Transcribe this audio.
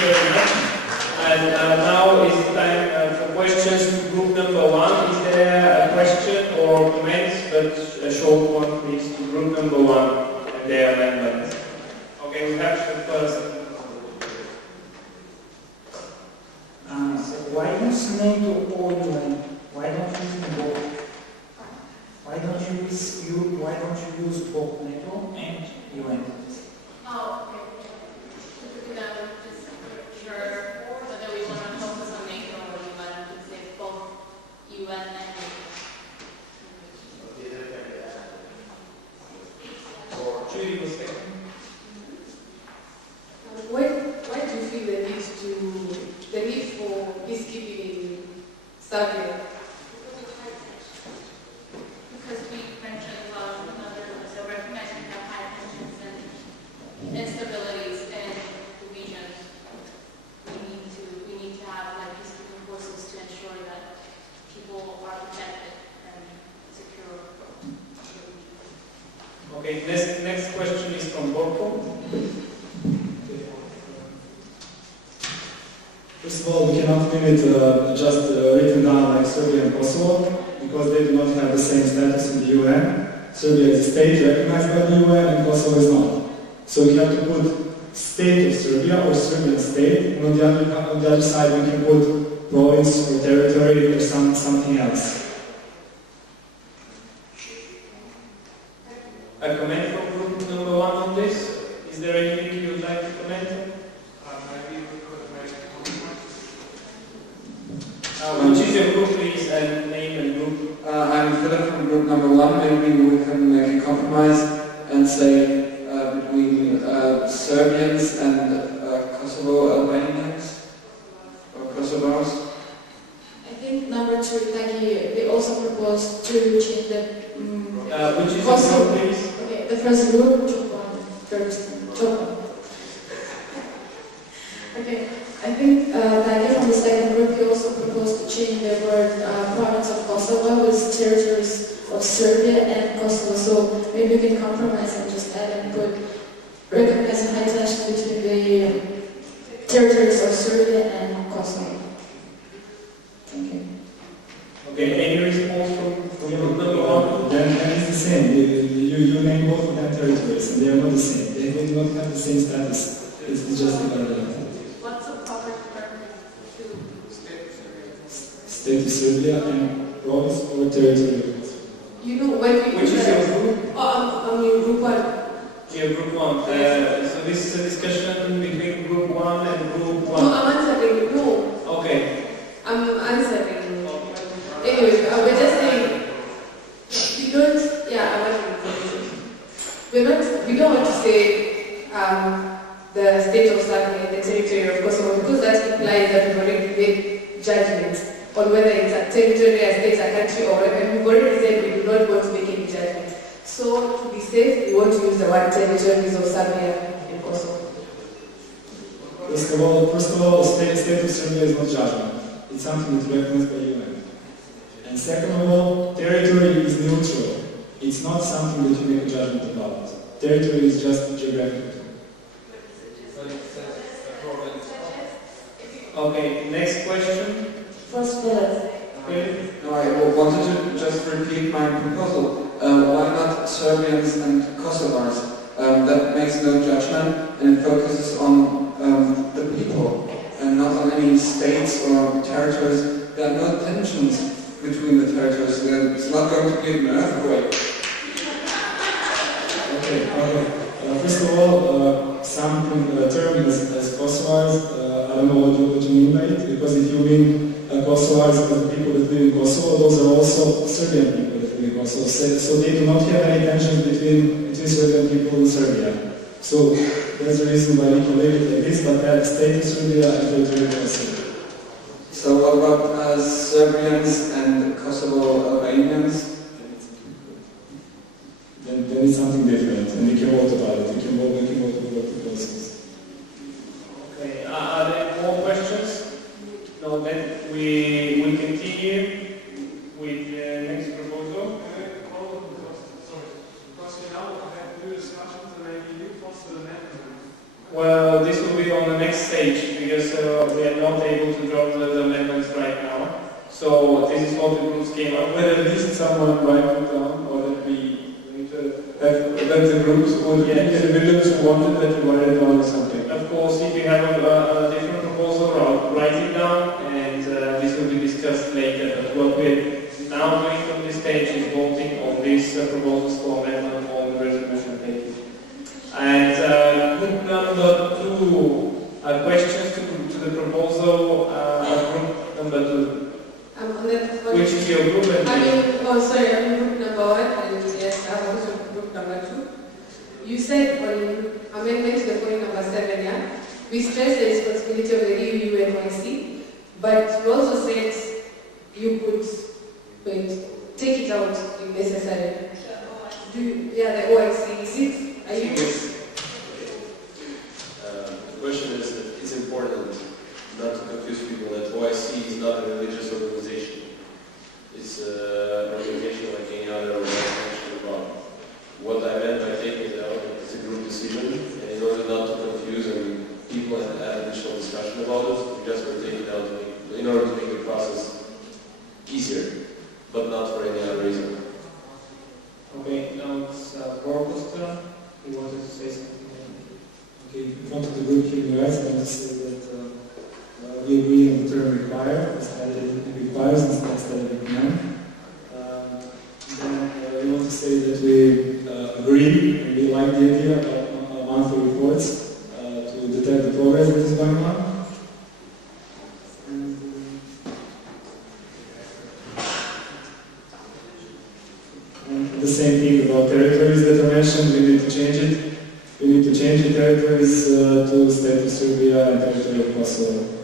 you very much. And now is time for questions to group number one. Is there a question or comment? But a short one, please, to group number one and their amendment. Okay, we have the first. So why use name to all UN? Why don't you use both? Why don't you use both NATO and UN? Oh, okay. Just sure whether we want to focus on NATO or UN, we say both UN and NATO. Julie was second. Why do you feel the need for peacekeeping in Serbia? Because we mentioned so recognizing the high tensions and instabilities in the region, we need to have like peacekeeping forces to ensure that people are protected and secure. Okay, next question is from Borko. First of all, we cannot limit just written down like Serbia and Kosovo, because they do not have the same status in the UN. Serbia is a state recognized by the UN and Kosovo is not. So we have to put state of Serbia or Serbian state, and on the other side we can put province or territory or something else. A comment from group number one on this? Is there anything you would like to comment on? Maybe we could make a compromise. Which is your group, please, and name and group? I'm Philip from group number one. Maybe we can make a compromise and say between Serbians and Kosovo Albanians or Kosovars. I think number two, they also proposed to change the Which is Kosovo. your group, please? Okay, the first group, top one. Okay, I think Daniel from the second group, he also proposed to change the word province of Kosovo with territories of Serbia and Kosovo. So maybe we can compromise and just add and put recognize a high tension between the territories of Serbia and Kosovo. Thank you. Okay, any response from group number one? Then it's the same. You name both of them territories, and they are not the same. They do not have the same status. It's just irrelevant. What's the proper term to State of Serbia and province or territory. You know when we Which is your group? I mean group one. Yeah, group one. So this is a discussion between group one and group No, one. I'm answering. No, Okay. I'm answering. Anyway, we're just saying we don't. Yeah, I want to. We don't want to say the state of Serbia and the territory of Kosovo because that implies that we've already made judgment on whether it's a territory, a state, a country, or whatever. And we've already said we do not want to make any judgment. So to be safe, we want to use the word territories of Serbia and Kosovo. First of all, state of Serbia is not judgment. It's something that's recognized by UN. And second of all, territory is neutral. It's not something that you make a judgment about. Territory is just geographical. Okay, next question. First, Philip. No, I wanted to just repeat my proposal. Why not Serbians and Kosovars? That makes no judgment and it focuses on the people and not on any states or territories. There are no tensions between the territories. It's not going to give an earthquake. Okay. First of all, something term as Kosovars, I don't know what you mean by it, because if you mean Kosovars as the people that live in Kosovo, those are also Serbian people that live in Kosovo. So they do not have any tensions between Serbian people and Serbia. So that's the reason why we can leave it like this, but add state of Serbia and territory of Kosovo. So what about Serbians and Kosovo Albanians? Then it's something different, and we can vote about it. We can vote about proposals. Okay, are there more questions? No, then we continue with the next proposal. Because we now have new discussions and maybe new possible amendments. Well, this will be on the next stage because So this is what the groups came up with. But at least someone write it down, or that we later have that the groups or the individuals who wanted that you write it down or something. Of course, if you have a different proposal, write it down, and this will be discussed later. But what we're now doing from this stage is voting on these proposals for amendment on the resolution package. And group number 2, questions to the proposal. Group number 2. On that, Which is your group and I mean, oh sorry, I'm group number 1 and yes, I'm also group number 2. You said on amendment to the point number 7, yeah? We stress the responsibility of the EU NYC, but you also said you could take it out if necessary. The OIC, is it? Are you? The question is that it's important not to confuse people that OIC is not a religious organization. It's an organization like any other organization abroad. What I meant by taking it out is a group decision, and in order not to confuse and people and have additional discussion about it, we just will take it out in order to make the process easier, but not for any other reason. Okay, now it's Borgo's turn. He wanted to say something. Okay, in front of the group human rights, I want to say that we agree on the term required, instead it requires instead of it can. Then we want to say that we agree and we like the idea about monthly reports to detect the progress that is going on. And the same thing about territories that are mentioned, we need to change it. We need to change the territories to state of Serbia and territory of Kosovo.